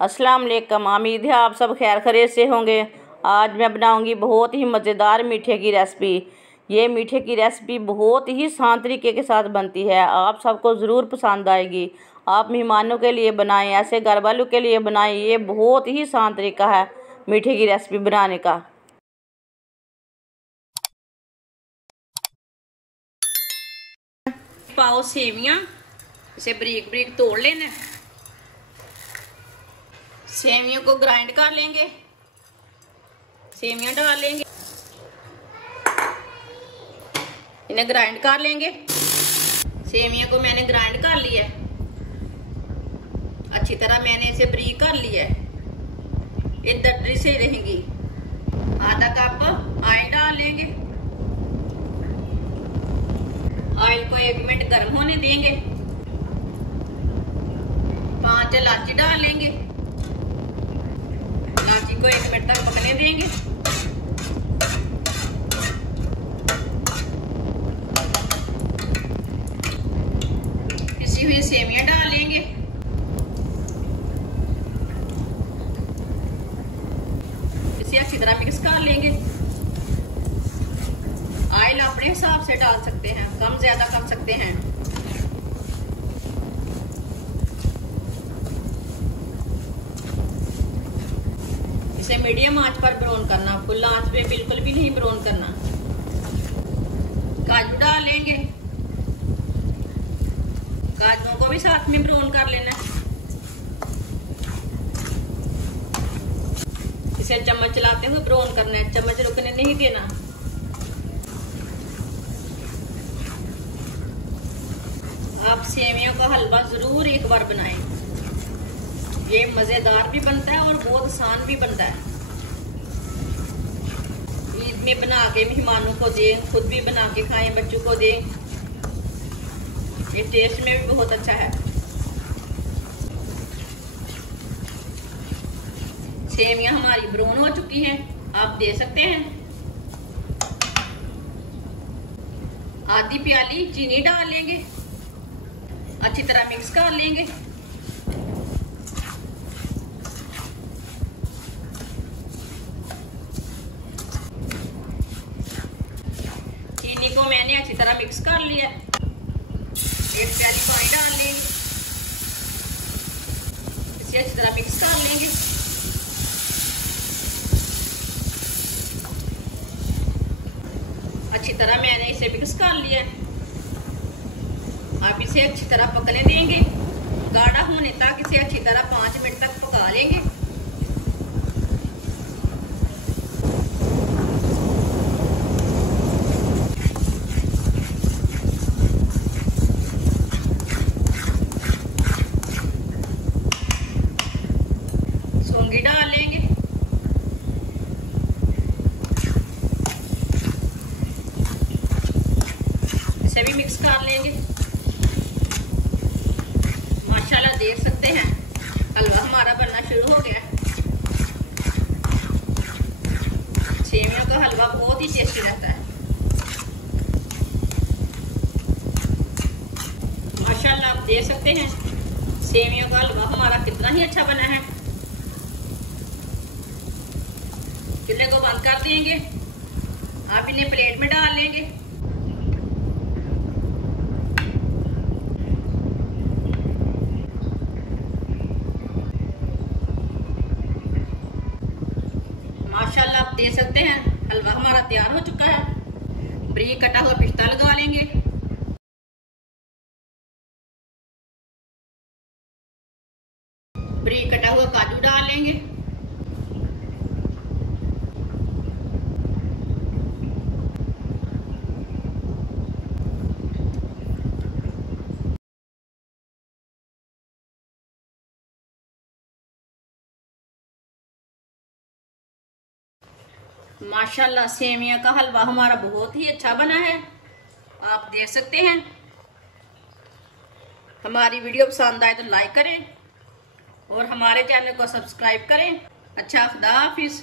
अस्सलाम वालेकुम। उम्मीद है आप सब खैर खैरियत से होंगे। आज मैं बनाऊंगी बहुत ही मज़ेदार मीठे की रेसिपी। ये मीठे की रेसिपी बहुत ही आसान तरीके के साथ बनती है, आप सबको ज़रूर पसंद आएगी। आप मेहमानों के लिए बनाएं, ऐसे घर वालों के लिए बनाएं। ये बहुत ही आसान तरीका है मीठे की रेसिपी बनाने का। पाओ सेवियां, इसे बारीक बारीक तोड़ लेना। सेवियों को ग्राइंड कर लेंगे, सेवियां डाल लेंगे, इन्हें ग्राइंड कर लेंगे। सेवियों को मैंने ग्राइंड कर लिया है, अच्छी तरह मैंने इसे बारीक कर लिया है, ये दरदरी से रहेंगी। आधा कप ऑयल डाल लेंगे, ऑयल को 1 मिनट गर्म होने देंगे। 5 इलायची डाल लेंगे, इलायची को 1 मिनट तक पकने देंगे। पिसी हुई सेवियां डाल लेंगे, इसे अच्छी तरह मिक्स कर लेंगे। ऑयल अपने हिसाब से डाल सकते हैं, कम ज्यादा कर सकते हैं। इसे मीडियम आंच पर ब्राउन करना, फुल आंच पे बिल्कुल भी नहीं ब्राउन करना। काजू डाल लेंगे, काजुओं को भी साथ में ब्राउन कर लेना। इसे चम्मच चलाते हुए ब्राउन करना है, चम्मच रुकने नहीं देना। आप सेवियों का हलवा जरूर एक बार बनाएं, ये मजेदार भी बनता है और बहुत आसान भी बनता है। ईद में बना के मेहमानों को दें, खुद भी बना के खाएं, बच्चों को दें। ये टेस्ट में भी बहुत अच्छा है। सेवियां हमारी ब्राउन हो चुकी हैं, आप दे सकते हैं। आधी प्याली चीनी डाल लेंगे, अच्छी तरह मिक्स कर लेंगे। चीनी को मैंने अच्छी तरह मिक्स कर लिया। 1 प्याली पानी डाल लेंगे, इसे अच्छी तरह मिक्स कर लेंगे। अच्छी तरह मैंने इसे मिक्स कर लिया। आप इसे अच्छी तरह पकने देंगे, गाढ़ा होने तक इसे अच्छी तरह 5 मिनट तक पका लेंगे। सौंगी डाल लेंगे, इसे भी मिक्स कर लेंगे। माशाल्लाह देख सकते हैं हलवा हमारा बनना शुरू हो गया। सेवियों का हलवा बहुत ही टेस्टी रहता है। माशाल्लाह आप देख सकते हैं सेवियों का हलवा हमारा कितना ही अच्छा बना है। चूल्हे को बंद कर देंगे, आप इन्हें प्लेट में डाल लेंगे। माशाल्लाह आप देख सकते हैं हलवा हमारा तैयार हो चुका है। बारीक कटा हुआ पिस्ता लगा लेंगे, बारीक कटा हुआ काजू डाल लेंगे, माशाल्लाह सेवियां का हलवा हमारा बहुत ही अच्छा बना है, आप देख सकते हैं। हमारी वीडियो पसंद आए तो लाइक करें और हमारे चैनल को सब्सक्राइब करें। अच्छा, खुदा हाफिज।